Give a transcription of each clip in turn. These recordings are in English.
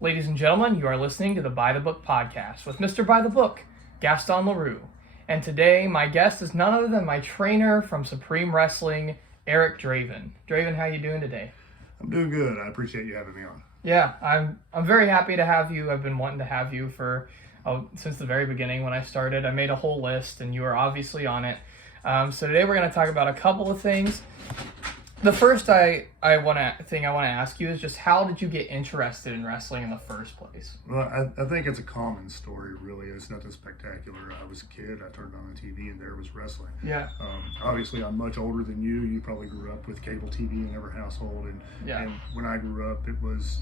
Ladies and gentlemen, you are listening to the By the Book podcast with Mr. By the Book, Gaston LaRue. And today, my guest is none other than my trainer from Supreme Wrestling, Eric Draven. Draven, how you doing today? I'm doing good. I appreciate you having me on. Yeah, I'm very happy to have you. I've been wanting to have you since the very beginning when I started. I made a whole list, and you are obviously on it. So today we're going to talk about a couple of things. The first thing I want to ask you is just how did you get interested in wrestling in the first place? Well, I think it's a common story, really. It's nothing spectacular. I was a kid. I turned on the TV, and there was wrestling. Yeah. Obviously, I'm much older than you. You probably grew up with cable TV in every household. And when I grew up, it was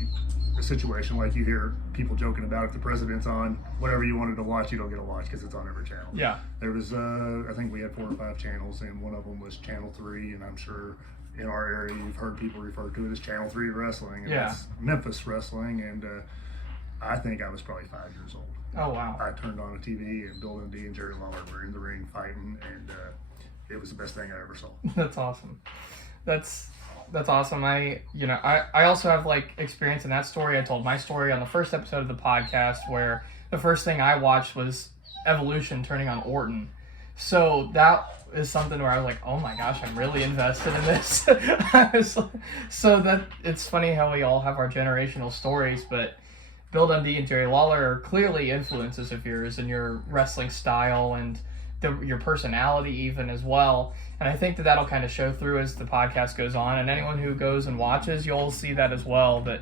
a situation like you hear people joking about if the president's on, whatever you wanted to watch, you don't get to watch because it's on every channel. Yeah. There was, I think we had 4 or 5 channels, and one of them was Channel 3, and I'm sure in our area, you've heard people refer to it as Channel 3 Wrestling, and that's Memphis Wrestling, and I think I was probably 5 years old. Oh, wow. I turned on a TV, and Bill Dundee and Jerry Lawler were in the ring fighting, and it was the best thing I ever saw. That's awesome. That's awesome. I also have experience in that story. I told my story on the first episode of the podcast where the first thing I watched was Evolution turning on Orton. So that is something where I was like, oh my gosh, I'm really invested in this. So that it's funny how we all have our generational stories, but Bill Dundee and Jerry Lawler are clearly influences of yours in your wrestling style and your personality even as well. And I think that'll kind of show through as the podcast goes on. And anyone who goes and watches, you'll see that as well. That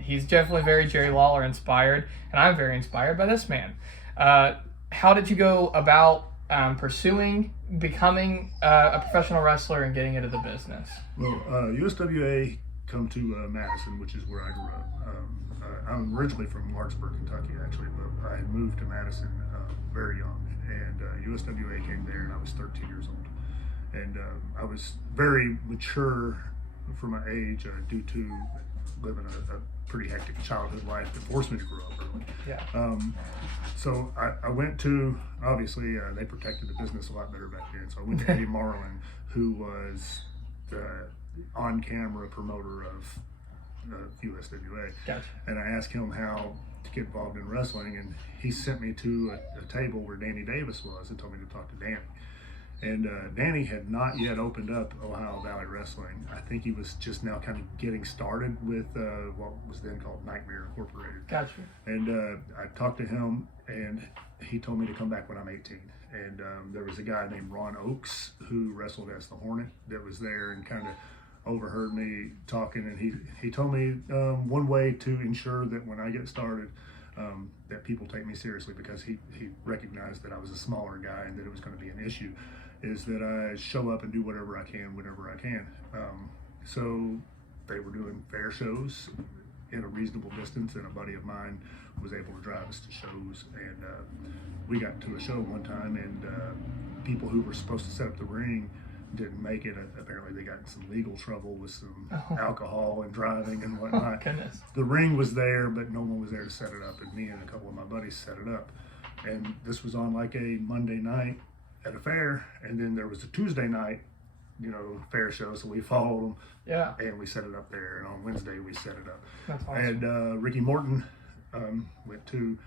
he's definitely very Jerry Lawler inspired, and I'm very inspired by this man. How did you go about pursuing becoming a professional wrestler and getting into the business? Well, USWA come to Madison, which is where I grew up. I'm originally from Lawrenceburg, Kentucky, actually, but I had moved to Madison very young, and USWA came there, and I was 13 years old. And I was very mature for my age due to living a pretty hectic childhood life that forced me to grow up early. Yeah. So I went to, obviously, they protected the business a lot better back then. So I went to Eddie Marlin, who was the on-camera promoter of USWA. Gotcha. And I asked him how to get involved in wrestling, and he sent me to a table where Danny Davis was and told me to talk to Danny. And Danny had not yet opened up Ohio Valley Wrestling. I think he was just now kind of getting started with what was then called Nightmare Incorporated. Gotcha. And I talked to him, and he told me to come back when I'm 18. And there was a guy named Ron Oakes who wrestled as the Hornet that was there and kind of overheard me talking. And he told me one way to ensure that when I get started, that people take me seriously, because he recognized that I was a smaller guy and that it was going to be an issue, is that I show up and do whatever I can whenever I can. So they were doing fair shows in a reasonable distance, and a buddy of mine was able to drive us to shows, and we got to a show one time, and people who were supposed to set up the ring didn't make it. Apparently they got in some legal trouble with some alcohol and driving and whatnot. Oh, goodness. The ring was there, but no one was there to set it up, and me and a couple of my buddies set it up. And this was on like a Monday night at a fair, and then there was a Tuesday night, fair show, so we followed them. Yeah. And we set it up there, and on Wednesday we set it up. That's awesome. And Ricky Morton went to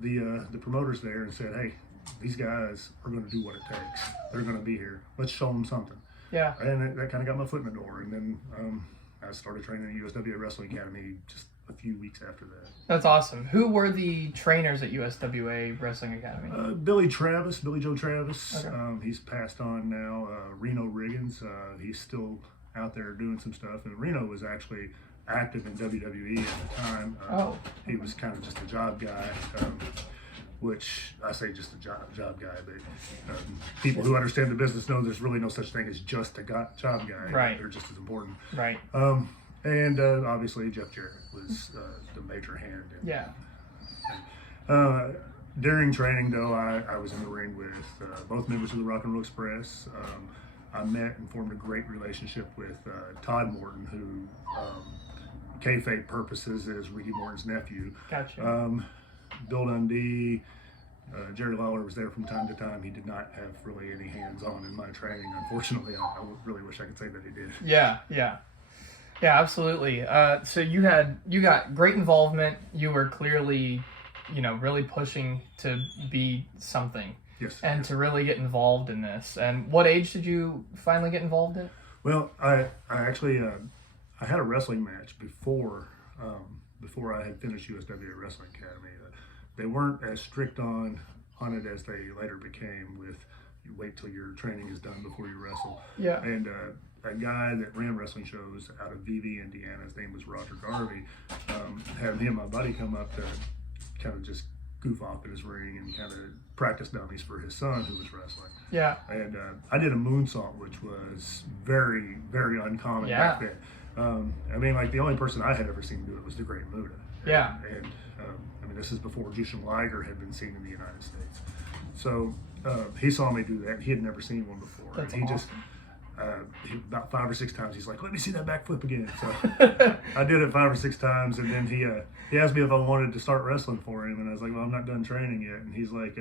the promoters there and said, hey, these guys are going to do what it takes. They're going to be here. Let's show them something. Yeah. And that kind of got my foot in the door. And then I started training at USWA Wrestling Academy just a few weeks after that. That's awesome. Who were the trainers at USWA Wrestling Academy? Billy Joe Travis. Okay. He's passed on now. Reno Riggins. He's still out there doing some stuff. And Reno was actually active in WWE at the time. He was kind of just a job guy. Which I say just a job guy, but people who understand the business know there's really no such thing as just a job guy. Right. They're just as important. Right. And obviously Jeff Jarrett was the major hand. During training, though, I was in the ring with both members of the Rock and Roll Express. I met and formed a great relationship with Todd Morton, who, kayfabe purposes, is Ricky Morton's nephew. Gotcha. Bill Dundee, Jerry Lawler was there from time to time. He did not have really any hands-on in my training, unfortunately. I really wish I could say that he did. Yeah. Yeah, absolutely. So you got great involvement. You were clearly, really pushing to be something Yes. and Yes. to really get involved in this. And what age did you finally get involved in? Well, I actually I had a wrestling match before I had finished USWA Wrestling Academy. They weren't as strict on it as they later became. With you wait till your training is done before you wrestle. Yeah. And a guy that ran wrestling shows out of VV, Indiana, his name was Roger Garvey, had me and my buddy come up to kind of just goof off in his ring and kind of practice dummies for his son who was wrestling. Yeah. And I did a moonsault, which was very, very uncommon back then. I mean, like the only person I had ever seen do it was the Great Muda. Yeah. And I mean, this is before Jushin Liger had been seen in the United States. So he saw me do that. He had never seen one before. That's and awesome. About 5 or 6 times, he's like, "Let me see that backflip again." So I did it 5 or 6 times, and then he asked me if I wanted to start wrestling for him, and I was like, "Well, I'm not done training yet." And he's like,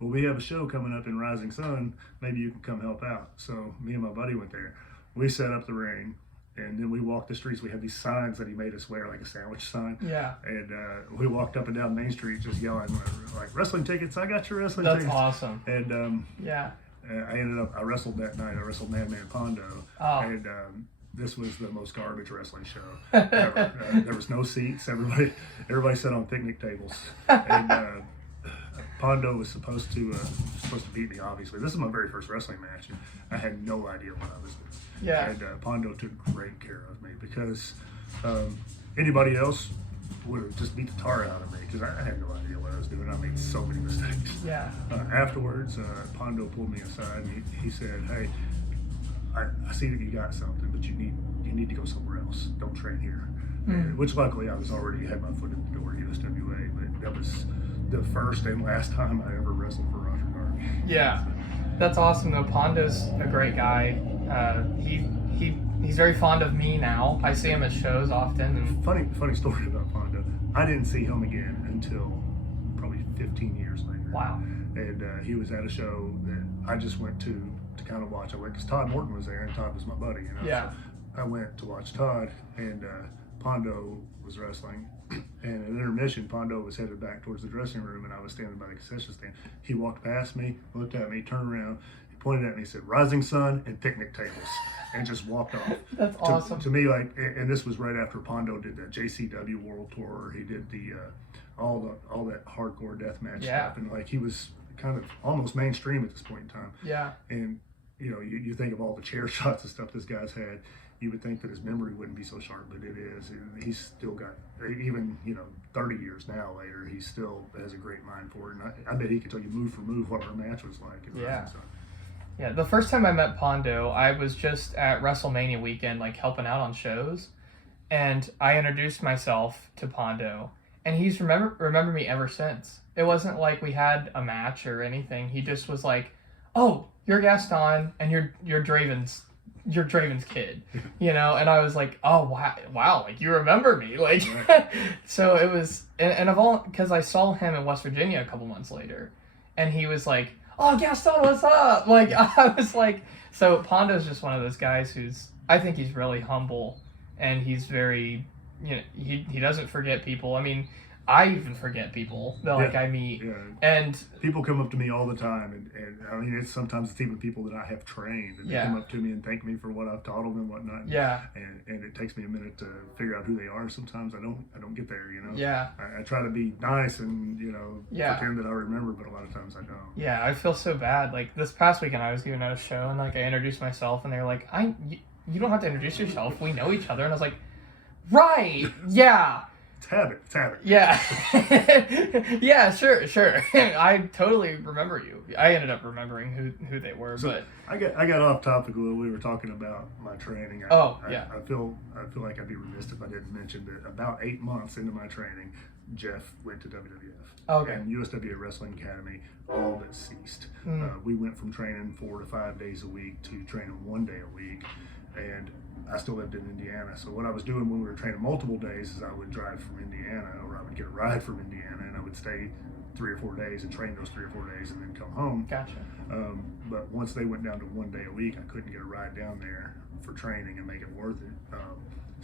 "Well, we have a show coming up in Rising Sun. Maybe you can come help out." So me and my buddy went there. We set up the ring, and then we walked the streets. We had these signs that he made us wear, like a sandwich sign. Yeah. And we walked up and down Main Street just yelling, like, "Wrestling tickets! I got your wrestling That's tickets!" awesome. And Yeah. I wrestled that night. I wrestled Madman Pondo. Oh. And this was the most garbage wrestling show ever. There was no seats. Everybody sat on picnic tables. And Pondo was supposed to beat me, obviously. This is my very first wrestling match, and I had no idea what I was doing. Yeah. And Pondo took great care of me because anybody else would have just beat the tar out of me because I had no idea what I was doing. I made so many mistakes. Yeah. Afterwards, Pondo pulled me aside and he said, "Hey, I see that you got something, but you need to go somewhere else. Don't train here." And, which luckily I was already had my foot in the door at USWA, but that was the first and last time I ever wrestled for Roger Garvey. Yeah. That's awesome though. Pondo's a great guy. He's very fond of me now. I see him at shows often. And Funny story about Pondo. I didn't see him again until probably 15 years later. wow. And he was at a show that I just went to kind of watch. I went because Todd Morton was there, and Todd was my buddy. Yeah. So I went to watch Todd, and Pondo was wrestling. And at intermission, Pondo was headed back towards the dressing room, and I was standing by the concession stand. He walked past me, looked at me, turned around, he pointed at me, and said, "Rising Sun and picnic tables," and just walked off. That's awesome. To me, like, and this was right after Pondo did the JCW World Tour. He did the all that hardcore deathmatch stuff, and like he was kind of almost mainstream at this point in time. Yeah. And you think of all the chair shots and stuff this guy's had, you would think that his memory wouldn't be so sharp, but it is. And he's still got, even 30 years now later, he still has a great mind for it. And I bet he could tell you move for move what our match was like. Yeah. Yeah, the first time I met Pondo, I was just at WrestleMania weekend, like helping out on shows, and I introduced myself to Pondo, and he's remembered me ever since. It wasn't like we had a match or anything. He just was like, "Oh, you're Gaston, and you're Draven's kid," and I was like, "Oh wow, like you remember me," like. So it was, and of all, because I saw him in West Virginia a couple months later, and he was like, "Oh, Gaston, what's up?" Like, I was like, so Pondo's just one of those guys I think he's really humble, and he's very, he doesn't forget people. I mean, I even forget people that I meet. Yeah. And people come up to me all the time, and I mean, sometimes it's even people that I have trained, and they come up to me and thank me for what I've taught them and whatnot. Yeah. And it takes me a minute to figure out who they are. Sometimes I don't get there, Yeah. I try to be nice and, pretend that I remember, but a lot of times I don't. Yeah, I feel so bad. Like, this past weekend I was giving out a show, and, like, I introduced myself, and they were like, you don't have to introduce yourself. We know each other. And I was like, right, yeah. It's habit. Yeah. Yeah, sure. I totally remember you. I ended up remembering who they were, so but I got off topic when we were talking about my training. I feel like I'd be remiss if I didn't mention that about 8 months into my training, Jeff went to WWF. Okay. And USWA Wrestling Academy all but ceased. We went from training 4 to 5 days a week to training 1 day a week, and I still lived in Indiana. So what I was doing when we were training multiple days is I would drive from Indiana, or I would get a ride from Indiana, and I would stay 3 or 4 days and train those 3 or 4 days and then come home. Gotcha. But once they went down to 1 day a week, I couldn't get a ride down there for training and make it worth it.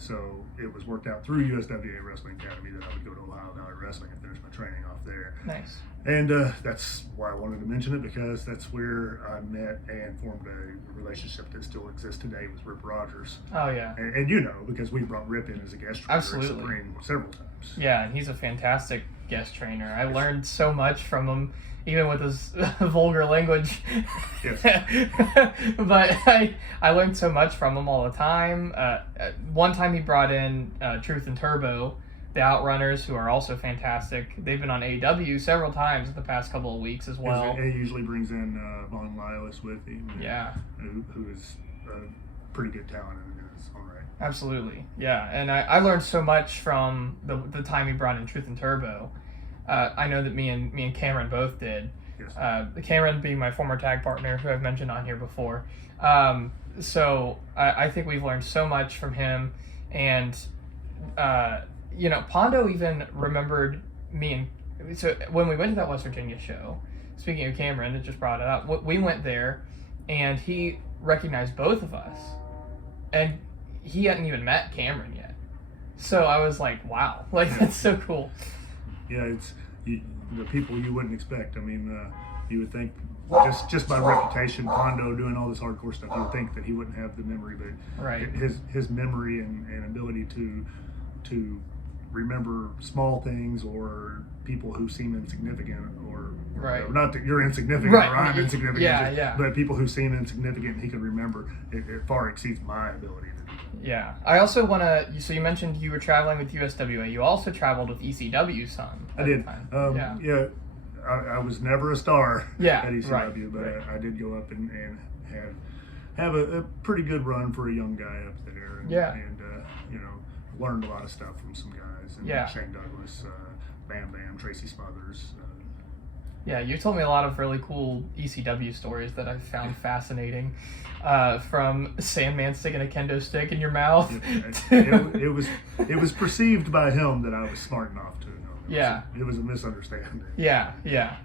So it was worked out through USWA Wrestling Academy that I would go to Ohio Valley Wrestling and finish my training off there. Nice. And that's why I wanted to mention it, because that's where I met and formed a relationship that still exists today with Rip Rogers. Oh, yeah. And you know, because we brought Rip in as a guest trainer at Supreme several times. Yeah, and he's a fantastic guest trainer. I learned so much from him, even with his vulgar language. Yes. But I learned so much from him all the time. One time he brought in Truth and Turbo, the Outrunners, who are also fantastic. They've been on AEW several times in the past couple of weeks as well. He usually brings in Von Lillis with him. Yeah. Who is a pretty good talent in his own right. Absolutely. Yeah. And I learned so much from the time he brought in Truth and Turbo. I know that me and Cameron both did. Yes. Cameron being my former tag partner, who I've mentioned on here before. So I think we've learned so much from him. And, Pondo even remembered me. So when we went to that West Virginia show, speaking of Cameron, it just brought it up. We went there, and he recognized both of us. And he hadn't even met Cameron yet. So I was like, wow, that's so cool. Yeah, it's the people you wouldn't expect. I mean, you would think just by reputation, Pondo doing all this hardcore stuff, you would think that he wouldn't have the memory, but right. his memory and ability to remember small things or people who seem insignificant, or right. Not that you're insignificant right. or I'm insignificant, yeah. But people who seem insignificant he can remember, it far exceeds my ability to do that. Yeah. I also want to, so you mentioned you were traveling with USWA. You also traveled with ECW some. I did. Yeah. I was never a star at ECW, right. but I did go up and have a pretty good run for a young guy up there. And learned a lot of stuff from some guys. And Shane Douglas, Bam Bam, Tracy Smothers. Yeah, you told me a lot of really cool ECW stories that I found fascinating. From Sandman sticking a kendo stick in your mouth. It was perceived by him that I was smart enough to know. It was a misunderstanding. Yeah.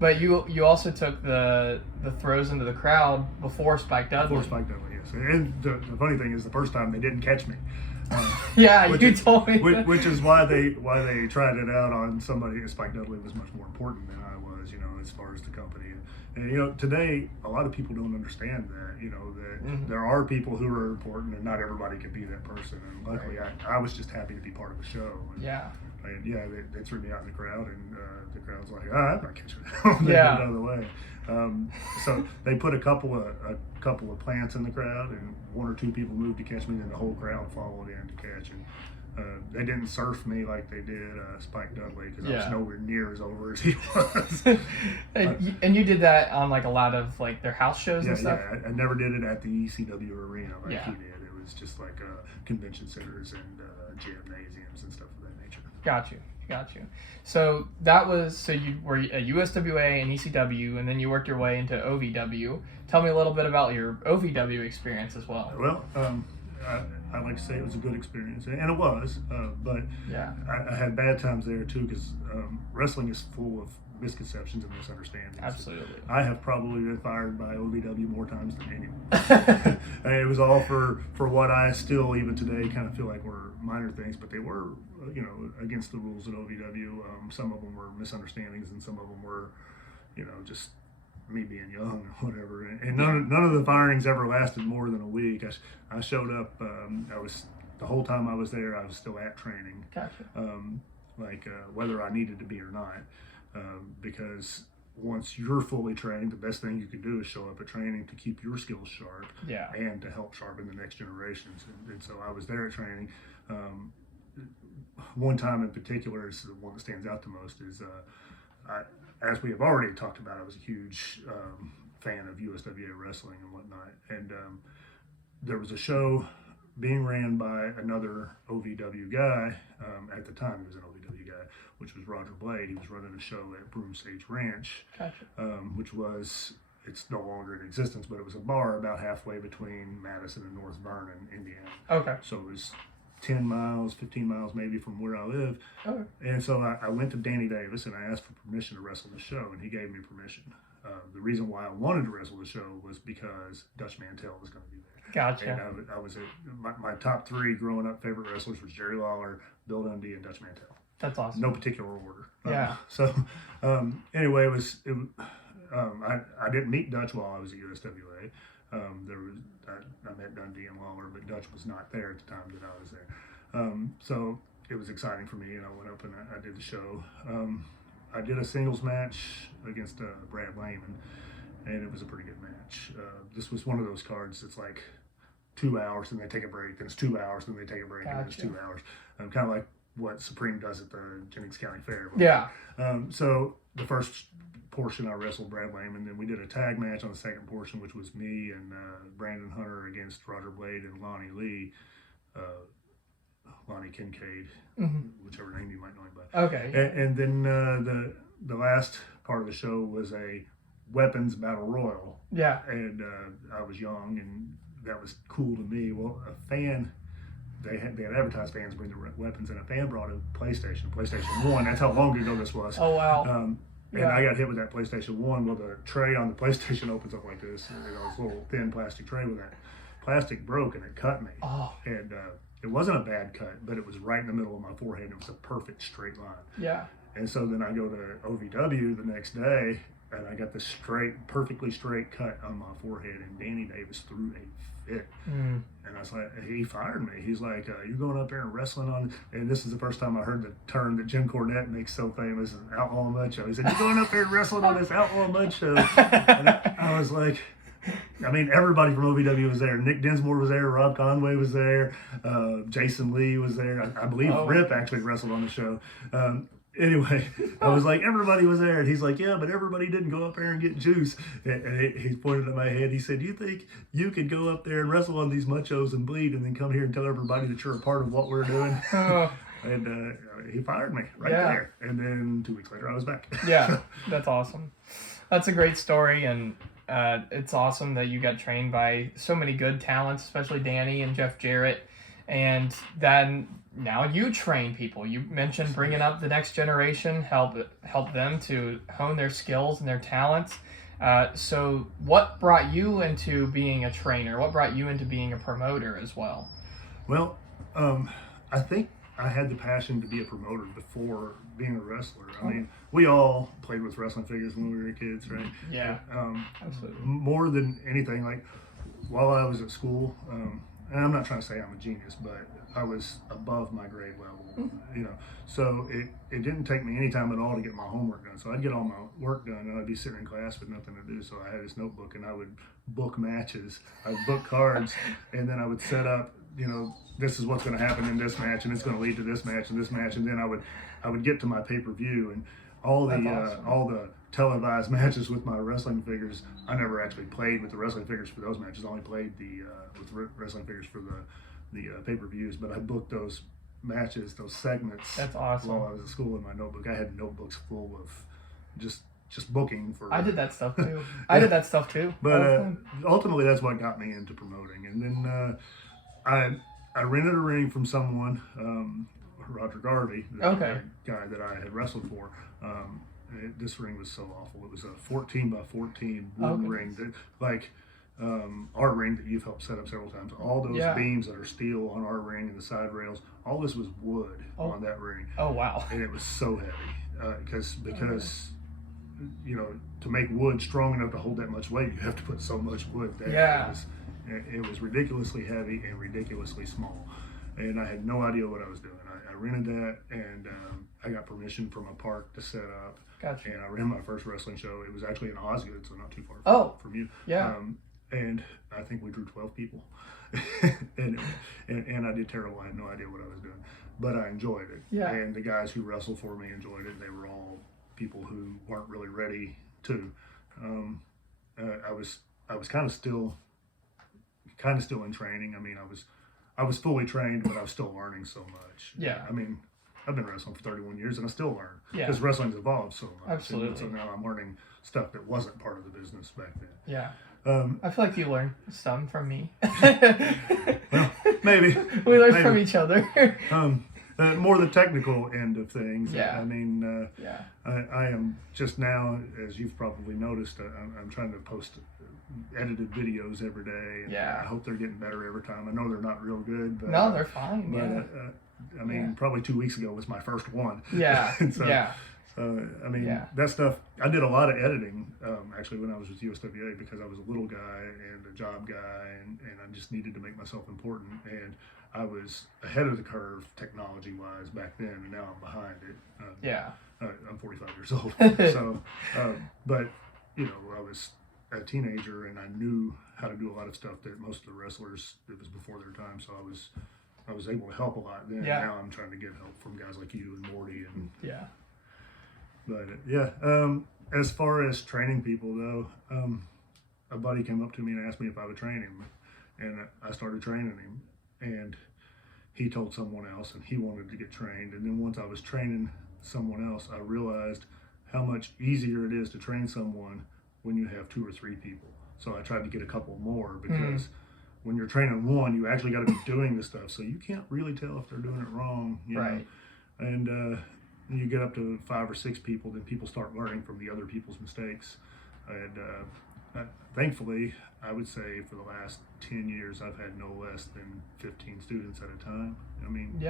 But you also took the throws into the crowd before Spike Dudley. Before Spike Dudley, yes. And the funny thing is, the first time they didn't catch me. You told me. Which is why they tried it out on somebody. Spike Dudley was much more important than I was, as far as the company. And today a lot of people don't understand that. That there are people who are important, and not everybody can be that person. And luckily, I was just happy to be part of the show. And they threw me out in the crowd, and the crowd's like, I'm not catching it. They went out of the way. So they put a couple of plants in the crowd, and one or two people moved to catch me, and then the whole crowd followed in to catch. And they didn't surf me like they did Spike Dudley, because I was nowhere near as over as he was. and you did that on a lot of their house shows and stuff? Yeah, I never did it at the ECW arena like he did. It was just convention centers and gymnasiums and stuff of that nature. Got you. So you were at USWA and ECW, and then you worked your way into OVW. Tell me a little bit about your OVW experience as well. Well, I like to say it was a good experience, and it was, but I had bad times there too, because wrestling is full of misconceptions and misunderstandings. Absolutely. I have probably been fired by OVW more times than anyone. It was all for what I still, even today, kind of feel like were minor things, but they were, against the rules at OVW. Some of them were misunderstandings, and some of them were, just me being young or whatever. And none of the firings ever lasted more than a week. I showed up. The whole time I was there, I was still at training. Gotcha. Whether I needed to be or not. Because once you're fully trained, the best thing you can do is show up at training to keep your skills sharp and to help sharpen the next generations. And so I was there at training. One time in particular is the one that stands out the most is, as we have already talked about, I was a huge fan of USWA wrestling and whatnot. And there was a show being ran by another OVW guy. At the time, he was an OVW guy, which was Roger Blade. He was running a show at Broom Stage Ranch, which was, it's no longer in existence, but it was a bar about halfway between Madison and North Vernon, Indiana. Okay. So it was 10 miles, 15 miles maybe from where I live. Okay. And so I went to Danny Davis and I asked for permission to wrestle the show, and he gave me permission. The reason why I wanted to wrestle the show was because Dutch Mantel was going to be there. Gotcha. And I was my top three growing up favorite wrestlers was Jerry Lawler, Bill Dundee, and Dutch Mantel. That's awesome. No particular order. Yeah. Anyway, I didn't meet Dutch while I was at USWA. I met Dundee and Lawler, but Dutch was not there at the time that I was there. So it was exciting for me, and I went up and I did the show. I did a singles match against Brad Lehman, and it was a pretty good match. This was one of those cards that's like 2 hours, and they take a break, then it's 2 hours, then they take a break, and then it's 2 hours. Kind of like what Supreme does at the Jennings County Fair. Yeah. So the first portion I wrestled Brad Lehman, then we did a tag match on the second portion, which was me and Brandon Hunter against Roger Blade and Lonnie Lee, Lonnie Kincaid, whichever name you might know him by. Okay. Yeah. And then the last part of the show was a weapons battle royal. Yeah. And I was young, and that was cool to me. Well, a fan. They had advertised fans bring their weapons, and a fan brought a PlayStation 1. That's how long ago this was. Oh, wow. And I got hit with that PlayStation 1. Well, the tray on the PlayStation opens up like this. This little thin plastic tray with that plastic broke, and it cut me. Oh. And it wasn't a bad cut, but it was right in the middle of my forehead, and it was a perfect straight line. Yeah. And so then I go to OVW the next day, and I got this perfectly straight cut on my forehead, and Danny Davis threw a fit. And I was like, he fired me. He's like, you're going up there and wrestling on, and this is the first time I heard the term that Jim Cornette makes so famous, an outlaw mud show. He said, you're going up there and wrestling on this outlaw mud show. And I was like, I mean, everybody from OVW was there. Nick Dinsmore was there. Rob Conway was there. Jason Lee was there. I believe Rip actually wrestled on the show. Anyway, I was like, everybody was there. And he's like, yeah, but everybody didn't go up there and get juice. And he pointed at my head. He said, you think you could go up there and wrestle on these machos and bleed and then come here and tell everybody that you're a part of what we're doing? And he fired me right there. And then 2 weeks later, I was back. Yeah, that's awesome. That's a great story. And it's awesome that you got trained by so many good talents, especially Danny and Jeff Jarrett. And then now you train people. You mentioned bringing up the next generation, help them to hone their skills and their talents. So what brought you into being a trainer? What brought you into being a promoter as well? Well, I think I had the passion to be a promoter before being a wrestler. I mean, we all played with wrestling figures when we were kids, right? Yeah, absolutely. More than anything, like while I was at school, and I'm not trying to say I'm a genius, but I was above my grade level, So it didn't take me any time at all to get my homework done. So I'd get all my work done, and I'd be sitting in class with nothing to do. So I had this notebook, and I would book matches. I'd book cards, and then I would set up, this is what's going to happen in this match, and it's going to lead to this match and this match, and then I would get to my pay-per-view, and all the televised matches with my wrestling figures. I never actually played with the wrestling figures for those matches. I only played with wrestling figures for the pay-per-views, but I booked those matches, those segments. That's awesome. While I was at school in my notebook. I had notebooks full of just booking for. I did that stuff too. I did that stuff too. But ultimately, that's what got me into promoting. And then I rented a ring from someone, Roger Garvey, the guy that I had wrestled for. This ring was so awful. It was a 14 by 14 wooden ring that, like our ring that you've helped set up several times. All those beams that are steel on our ring and the side rails, all this was wood on that ring. Oh wow! And it was so heavy because to make wood strong enough to hold that much weight, you have to put so much wood there. Yeah. It was ridiculously heavy and ridiculously small, and I had no idea what I was doing. I rented that, and I got permission from a park to set up. Gotcha. And I ran my first wrestling show. It was actually in Osgood, so not too far from you. Yeah. And I think we drew 12 people, and I did terrible. I had no idea what I was doing, but I enjoyed it. Yeah. And the guys who wrestled for me enjoyed it. They were all people who weren't really ready to. I was kind of still in training. I mean, I was fully trained, but I was still learning so much. Yeah. I mean, I've been wrestling for 31 years, and I still learn. Yeah. Because wrestling's evolved so much. Absolutely. And so now I'm learning stuff that wasn't part of the business back then. Yeah. I feel like you learned some from me. Well, maybe. We learned from each other. More the technical end of things. Yeah. I mean, I am just now, as you've probably noticed, I'm trying to post edited videos every day. And Yeah. I hope they're getting better every time. I know they're not real good, but No, they're fine. but Yeah. I mean, Yeah. probably 2 weeks ago was my first one. Yeah. So, Yeah. I mean, Yeah. that stuff, I did a lot of editing, actually, when I was with USWA, because I was a little guy and a job guy, and I just needed to make myself important. And I was ahead of the curve technology-wise back then, and now I'm behind it. Yeah. I'm 45 years old. So, but, you know, I was a teenager, and I knew how to do a lot of stuff that most of the wrestlers, it was before their time, so I was able to help a lot then. Yeah. Now I'm trying to get help from guys like you and Morty and Yeah. but yeah, as far as training people though, a buddy came up to me and asked me if I would train him, and I started training him, and he told someone else, and he wanted to get trained. And then once I was training someone else, I realized how much easier it is to train someone when you have 2 or 3 people. So I tried to get a couple more, because when you're training one, you actually got to be doing the stuff, so you can't really tell if they're doing it wrong, you know? And you get up to 5 or 6 people, then people start learning from the other people's mistakes. And thankfully, I would say for the last 10 years, I've had no less than 15 students at a time. I mean,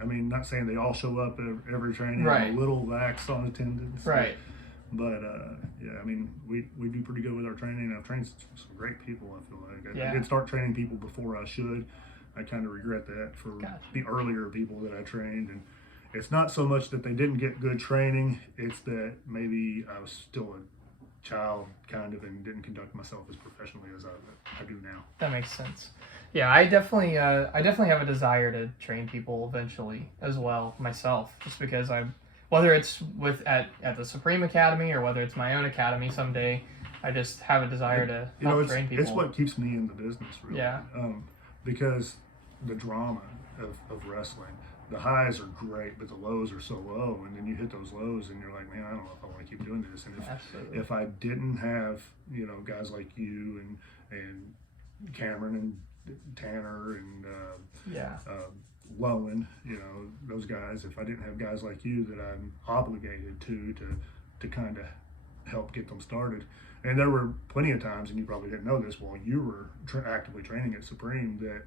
I mean, not saying they all show up every training, Right. a little lax on attendance, Right. But yeah, I mean, we do pretty good with our training. I've trained some great people, I feel like. I did start training people before I should. I kind of regret that for the earlier people that I trained. And it's not so much that they didn't get good training, it's that maybe I was still a child kind of, and didn't conduct myself as professionally as I do now. That makes sense. Yeah, I definitely have a desire to train people eventually as well myself, just because whether it's at the Supreme Academy or whether it's my own academy someday, I just have a desire to help train people. It's what keeps me in the business, really. Yeah. Because the drama of wrestling, the highs are great, but the lows are so low, and then you hit those lows, and you're like, man, I don't know if I want to keep doing this. And if I didn't have, you know, guys like you and Cameron and Tanner and Lowen, you know, those guys, if I didn't have guys like you that I'm obligated to kind of help get them started. And there were plenty of times, and you probably didn't know this while you were actively training at Supreme, that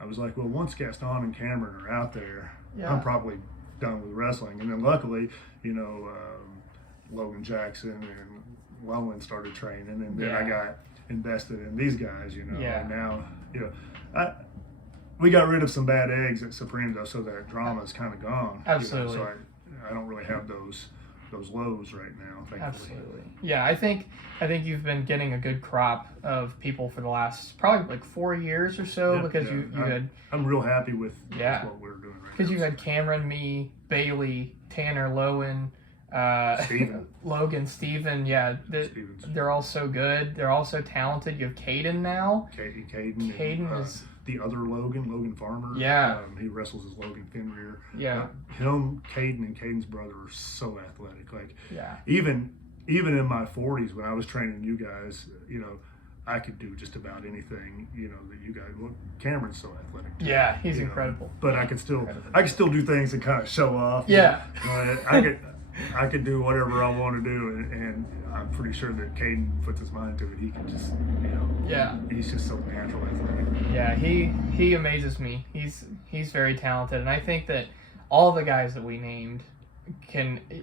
I was like, well, once Gaston and Cameron are out there, I'm probably done with wrestling. And then luckily, you know, Logan Jackson and Lowen started training, and then I got invested in these guys, you know. And now, you know, we got rid of some bad eggs at Supreme, though, so that drama's kind of gone. Absolutely. You know, so I don't really have those lows right now, thankfully. Absolutely. Yeah, I think you've been getting a good crop of people for the last probably like 4 years or so, because you had. I'm real happy with what we're doing right now. Because you had Cameron, me, Bailey, Tanner, Lowen, Logan, Steven. Yeah, they're all so good. They're all so talented. You have Caden now. Caden is the other Logan Farmer. Yeah. He wrestles as Logan Fenrir. Yeah. Him, Caden, and Caden's brother are so athletic. Like, yeah. Even in my 40s, when I was training you guys, you know, I could do just about anything, you know, that you guys. Well, Cameron's so athletic too, yeah, he's incredible. But I could still do things and kind of show off. Yeah. I could do whatever I want to do, and I'm pretty sure that Caden puts his mind to it. He can just, you know, he's just so natural athletic. Yeah, he amazes me. He's very talented, and I think that all the guys that we named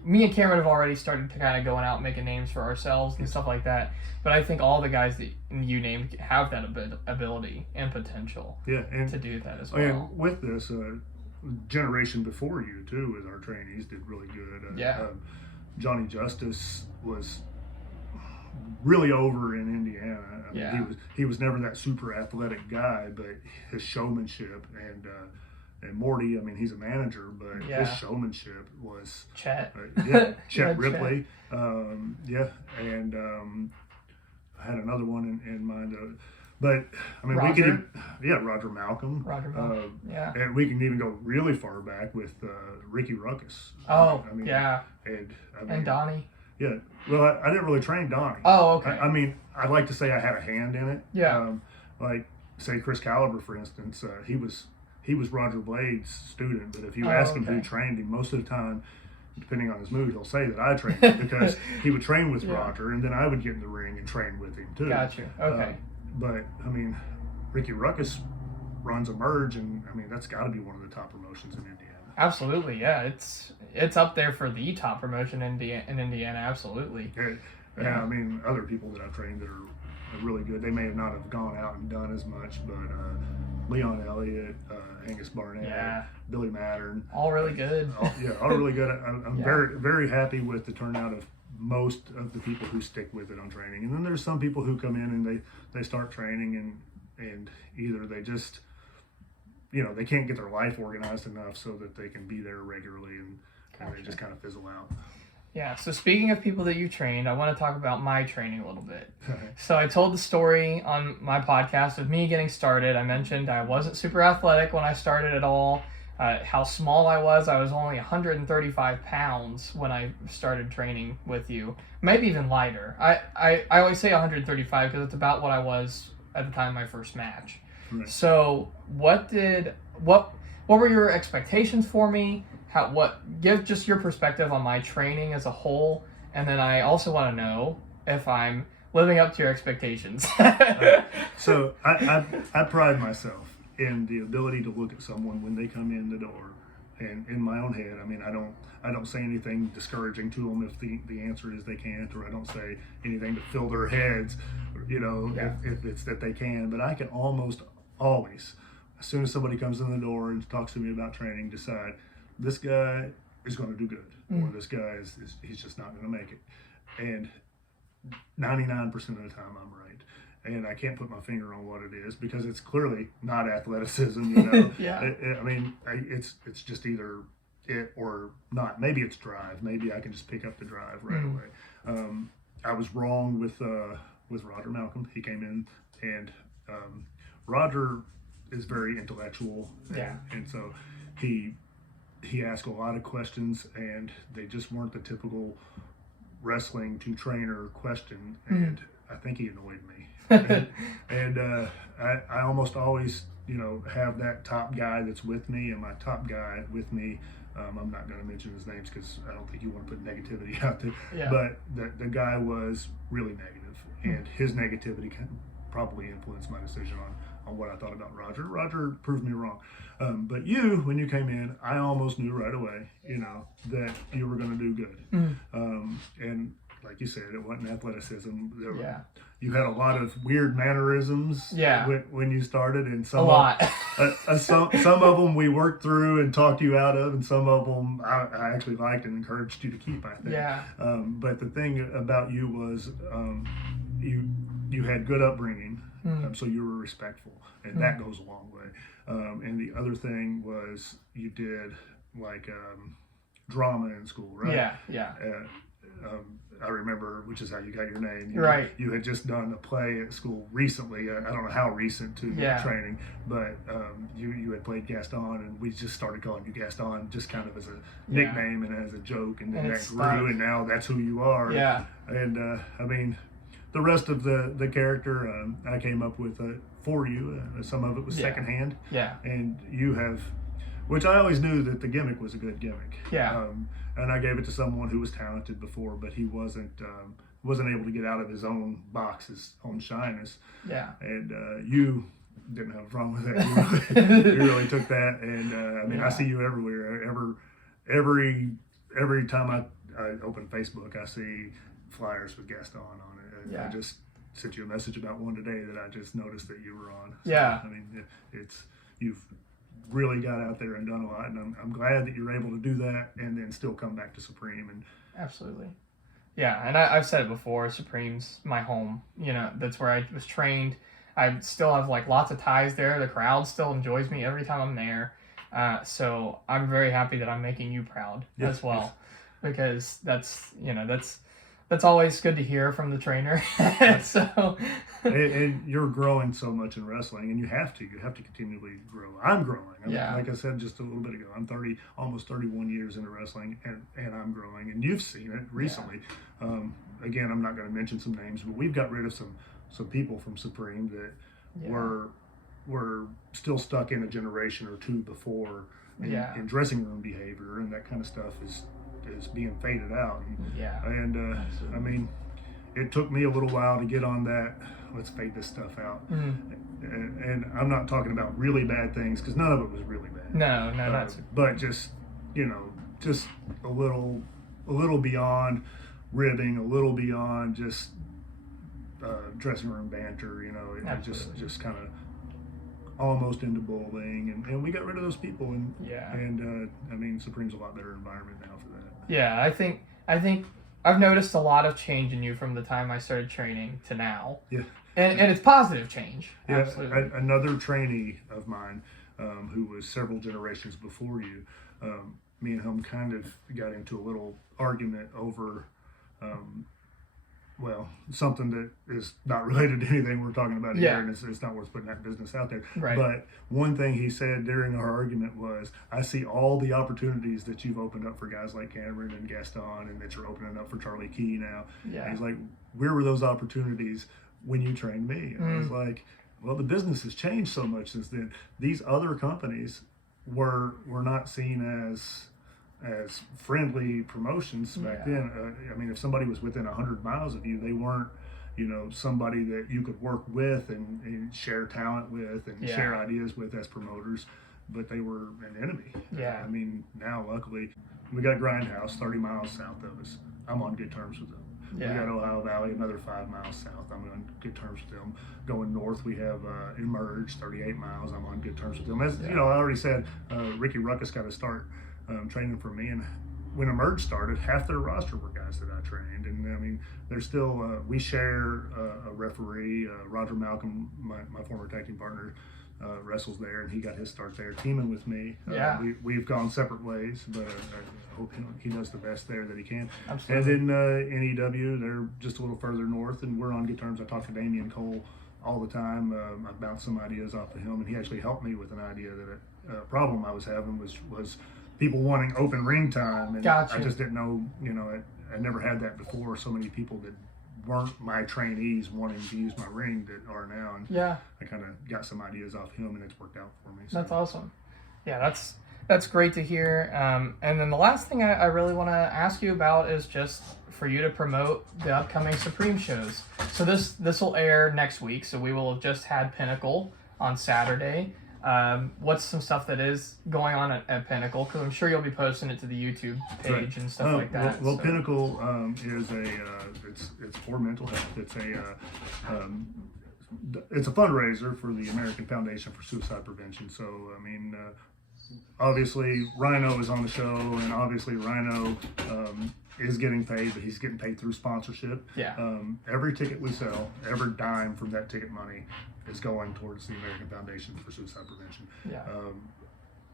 me and Cameron have already started to kind of going out and making names for ourselves and stuff like that. But I think all the guys that you named have that ability and potential to do that as well. And with this, generation before you too, with our trainees, did really good. Johnny Justice was really over in Indiana. I mean, he was never that super athletic guy, but his showmanship and Morty, I mean, he's a manager, but his showmanship was Chet. Chet Ripley. And I had another one in mind. But I mean, Roger? we could Roger Malcolm. And we can even go really far back with Ricky Ruckus. Oh, I mean, and Donnie. Yeah, well, I didn't really train Donnie. Oh, okay. I mean, I'd like to say I had a hand in it. Yeah. Like say Chris Caliber, for instance, he was Roger Blade's student, but if you ask him who trained him, most of the time depending on his mood, he'll say that I trained him because he would train with Yeah. Roger, and then I would get in the ring and train with him too. Gotcha. Okay. But I mean, Ricky Ruckus runs a merge, and I mean that's got to be one of the top promotions in Indiana. Absolutely, yeah. It's up there for the top promotion in Indiana. Absolutely. Yeah, I mean, other people that I've trained that are really good. They may have not have gone out and done as much, but Leon Elliott, Angus Barnett, Yeah. Billy Mattern, All really good. all really good. I'm Yeah. very happy with the turnout of most of the people who stick with it on training. And then there's some people who come in and they start training and either they just they can't get their life organized enough so that they can be there regularly, and they just kind of fizzle out. Yeah, so speaking of people that you trained, I want to talk about my training a little bit. So I told the story on my podcast of me getting started. I mentioned I wasn't super athletic when I started at all, how small I was. I was only 135 pounds when I started training with you, maybe even lighter. I always say 135 because it's about what I was at the time of my first match. Right. So what were your expectations for me? Give just your perspective on my training as a whole, and then I also want to know if I'm living up to your expectations. So I pride myself in the ability to look at someone when they come in the door, and in my own head, I mean, I don't say anything discouraging to them if the answer is they can't, or I don't say anything to fill their heads, if it's that they can. But I can almost always, as soon as somebody comes in the door and talks to me about training, decide this guy is going to do good, or this guy he's just not going to make it. And 99% of the time I'm right. And I can't put my finger on what it is because it's clearly not athleticism, Yeah. I mean, it's just either it or not. Maybe it's drive. Maybe I can just pick up the drive right away. I was wrong with Roger Malcolm. He came in, and Roger is very intellectual, and so he asked a lot of questions, and they just weren't the typical wrestling to trainer question, and I think he annoyed me. and I almost always, have that top guy that's with me, and my top guy with me, I'm not going to mention his names because I don't think you want to put negativity out there, but the guy was really negative, and his negativity probably influenced my decision on what I thought about Roger. Roger proved me wrong. But when you came in, I almost knew right away, that you were going to do good. And like you said, it wasn't athleticism. You had a lot of weird mannerisms when you started, and some of them we worked through and talked you out of, and some of them I actually liked and encouraged you to keep, I think. But the thing about you was you had good upbringing, so you were respectful, and that goes a long way. And the other thing was you did drama in school, right? I remember, which is how you got your name. You had just done a play at school recently. I don't know how recent to training, but you had played Gaston, and we just started calling you Gaston just kind of as a nickname and as a joke, and then that grew, and now that's who you are. And I mean, the rest of the character I came up with for you. Some of it was secondhand. And you have, which I always knew that the gimmick was a good gimmick. And I gave it to someone who was talented before, but he wasn't able to get out of his own box, his own shyness. And you didn't have a problem with that. You really took that, and I mean, I see you everywhere. Every time I open Facebook, I see flyers with Gaston on it. I just sent you a message about one today that I just noticed that you were on. So, I mean, you've really got out there and done a lot, and I'm glad that you're able to do that and then still come back to Supreme. And absolutely. And I've said it before, Supreme's my home. That's where I was trained. I still have lots of ties there. The crowd still enjoys me every time I'm there. So I'm very happy that I'm making you proud as well, because that's always good to hear from the trainer. So, and you're growing so much in wrestling, and you have to continually grow. I'm growing. Like I said just a little bit ago, I'm almost 31 years into wrestling, and I'm growing, and you've seen it recently. Again, I'm not going to mention some names, but we've got rid of some people from Supreme that were still stuck in a generation or two before in dressing room behavior, and that kind of stuff is is being faded out. Yeah. And I mean, it took me a little while to get on that. Let's fade this stuff out. And I'm not talking about really bad things, because none of it was really bad. No, that's. But just, just a little beyond ribbing, a little beyond just dressing room banter. It just kind of almost into bullying, and we got rid of those people. And I mean, Supreme's a lot better environment now for that. Yeah, I think I've noticed a lot of change in you from the time I started training to now. Yeah. And it's positive change. Yeah, Absolutely. Another trainee of mine, who was several generations before you, me and him kind of got into a little argument over, something that is not related to anything we're talking about here, and it's not worth putting that business out there. Right. But one thing he said during our argument was, I see all the opportunities that you've opened up for guys like Cameron and Gaston, and that you're opening up for Charlie Key now. Yeah. And he's like, where were those opportunities when you trained me? And I was like, well, the business has changed so much since then. These other companies were not seen as friendly promotions back then. I mean, if somebody was within 100 miles of you, they weren't, somebody that you could work with and share talent with and share ideas with as promoters, but they were an enemy. Yeah. I mean, now luckily we got Grindhouse 30 miles south of us. I'm on good terms with them. Yeah. We got Ohio Valley another 5 miles south. I'm on good terms with them. Going north, we have Emerge 38 miles. I'm on good terms with them. As I already said, Ricky Ruckus got to start training for me, and when Emerge started, half their roster were guys that I trained. And I mean, there's still we share a referee, Roger Malcolm, my former tag team partner, wrestles there, and he got his start there teaming with me. We've gone separate ways, but I hope he does the best there that he can. Absolutely. And then NEW, they're just a little further north, and we're on good terms. I talk to Damian Cole all the time. I bounce some ideas off of him, and he actually helped me with an idea that a problem I was having was people wanting open ring time, and Gotcha. I just didn't know, I never had that before. So many people that weren't my trainees wanting to use my ring that are now, and I kind of got some ideas off him, and it's worked out for me. So. That's awesome. Yeah, that's great to hear. And then the last thing I really want to ask you about is just for you to promote the upcoming Supreme shows. So this will air next week, so we will have just had Pinnacle on Saturday. What's some stuff that is going on at Pinnacle? Because I'm sure you'll be posting it to the YouTube page and stuff like that. Well, Pinnacle is it's for mental health. It's a fundraiser for the American Foundation for Suicide Prevention. So I mean, obviously Rhino is on the show, and obviously Rhino is getting paid, but he's getting paid through sponsorship. Yeah. Every ticket we sell, every dime from that ticket money is going towards the American Foundation for Suicide Prevention. Yeah.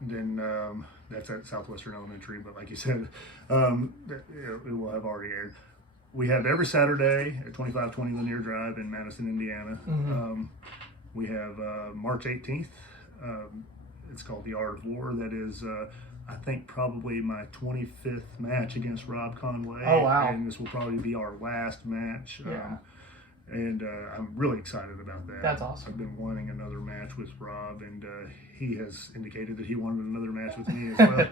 Then that's at Southwestern Elementary, but like you said, it will have already aired. We have every Saturday at 2520 Lanier Drive in Madison, Indiana. We have March 18th. It's called The Art of War. That is, I think, probably my 25th match against Rob Conway. Oh, wow. And this will probably be our last match. Yeah. And I'm really excited about that. That's awesome. I've been wanting another match with Rob, and he has indicated that he wanted another match with me as well.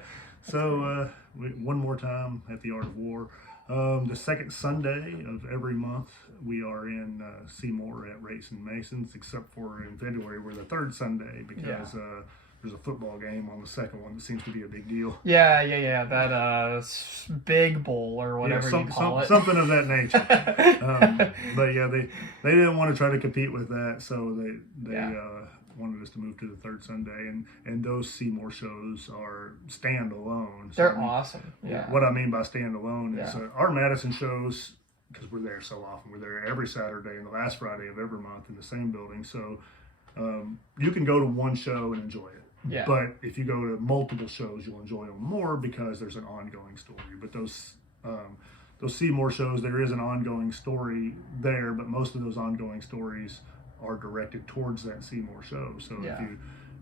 So one more time at the Art of War. The second Sunday of every month, we are in Seymour at Race and Masons, except for in February, we're the third Sunday because there's a football game on the second one that seems to be a big deal. Yeah. That big bowl or whatever you call it. Something of that nature. But yeah, they didn't want to try to compete with that, so they wanted us to move to the third Sunday, and those Seymour shows are standalone. So They're awesome. Yeah. What I mean by standalone is our Madison shows, because we're there so often, we're there every Saturday and the last Friday of every month in the same building. So you can go to one show and enjoy it. Yeah. But if you go to multiple shows, you'll enjoy them more because there's an ongoing story. But those Seymour shows, there is an ongoing story there, but most of those ongoing stories are directed towards that Seymour show. So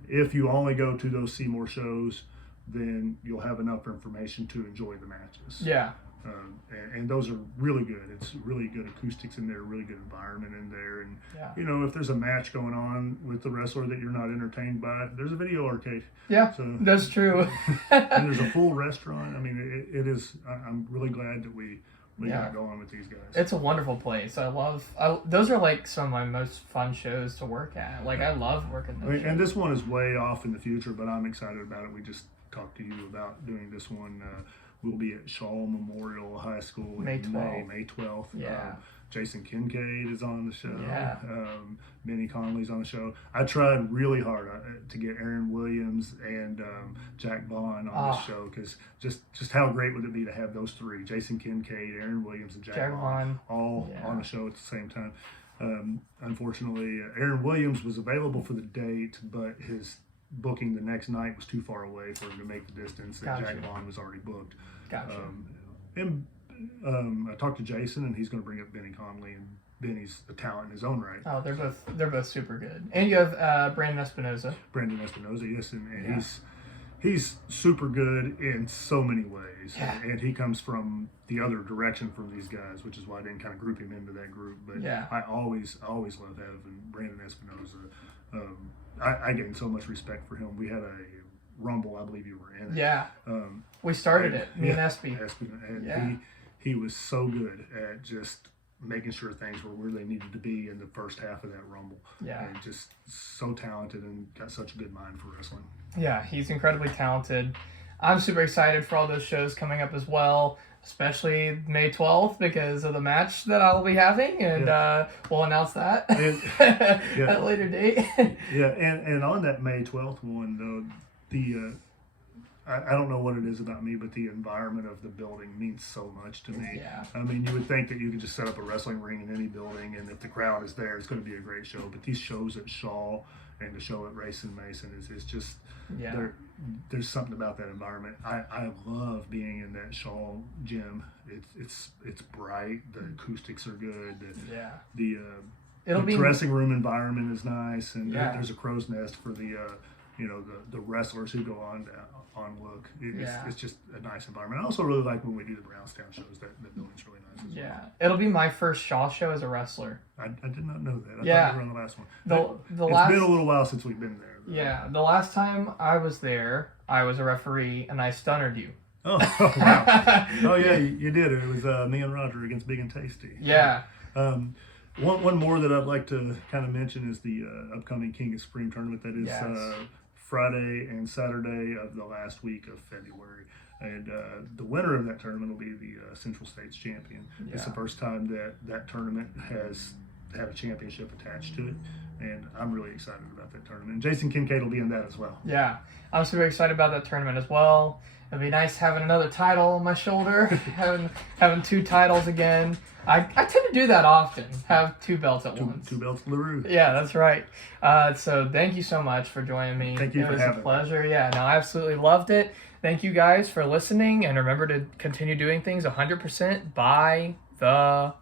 if you only go to those Seymour shows, then you'll have enough information to enjoy the matches. Yeah. And those are really good. It's really good acoustics in there, really good environment in there. And, you know, if there's a match going on with the wrestler that you're not entertained by, there's a video arcade. Yeah, so, that's true. And there's a full restaurant. I mean, it is, I'm really glad that we got going with these guys. It's a wonderful place. Those are like some of my most fun shows to work at. Like, I love working those shows. And this one is way off in the future, but I'm excited about it. We just talked to you about doing this one. We'll be at Shaw Memorial High School May in 12th. May 12th. Yeah. Jason Kincaid is on the show. Yeah. Benny Conley's on the show. I tried really hard to get Aaron Williams and Jack Vaughn on this show, because just how great would it be to have those three, Jason Kincaid, Aaron Williams, and Jack Vaughn, all on the show at the same time. Unfortunately, Aaron Williams was available for the date, but his booking the next night was too far away for him to make the distance, and Jack Vaughn was already booked. Gotcha. I talked to Jason, and he's going to bring up Benny Conley, and Benny's a talent in his own right. Oh, they're both super good. And you have Brandon Espinoza. Yes, and he's super good in so many ways. Yeah. And he comes from the other direction from these guys, which is why I didn't kind of group him into that group. But I always love having Brandon Espinoza. I gained so much respect for him. We had a Rumble, I believe you were in it. Yeah. We started it, me and Espy. And he was so good at just making sure things were where they needed to be in the first half of that Rumble. Yeah. And just so talented and got such a good mind for wrestling. Yeah, he's incredibly talented. I'm super excited for all those shows coming up as well, especially May 12th because of the match that I'll be having, and we'll announce that at a later date. And on that May 12th one, though, I don't know what it is about me, but the environment of the building means so much to me. Yeah. I mean, you would think that you could just set up a wrestling ring in any building, and if the crowd is there, it's going to be a great show. But these shows at Shaw and the show at Race and Mason is just there's something about that environment. I love being in that Shaw gym. It's bright. The acoustics are good. The dressing room environment is nice, and there's a crow's nest for the wrestlers who go on look. It's just a nice environment. I also really like when we do the Brownstown shows. That building's really nice as well. It'll be my first Shaw show as a wrestler. I did not know that. I thought you were on the last one. It's been a little while since we've been there, though. Yeah, the last time I was there, I was a referee, and I stunnered you. Oh, wow. Oh, yeah, you did. It was me and Roger against Big and Tasty. Yeah. One more that I'd like to kind of mention is the upcoming King of Spring tournament. That is Friday and Saturday of the last week of February. And the winner of that tournament will be the Central States champion. Yeah. It's the first time that tournament has had a championship attached to it. And I'm really excited about that tournament. And Jason Kincaid will be in that as well. Yeah, I'm super excited about that tournament as well. It'd be nice having another title on my shoulder, having two titles again. I tend to do that often, have two belts at once. Two belts LaRue. Yeah, that's right. So thank you so much for joining me. Thank you for having me. It was a pleasure. Yeah, no, I absolutely loved it. Thank you guys for listening, and remember to continue doing things 100% by the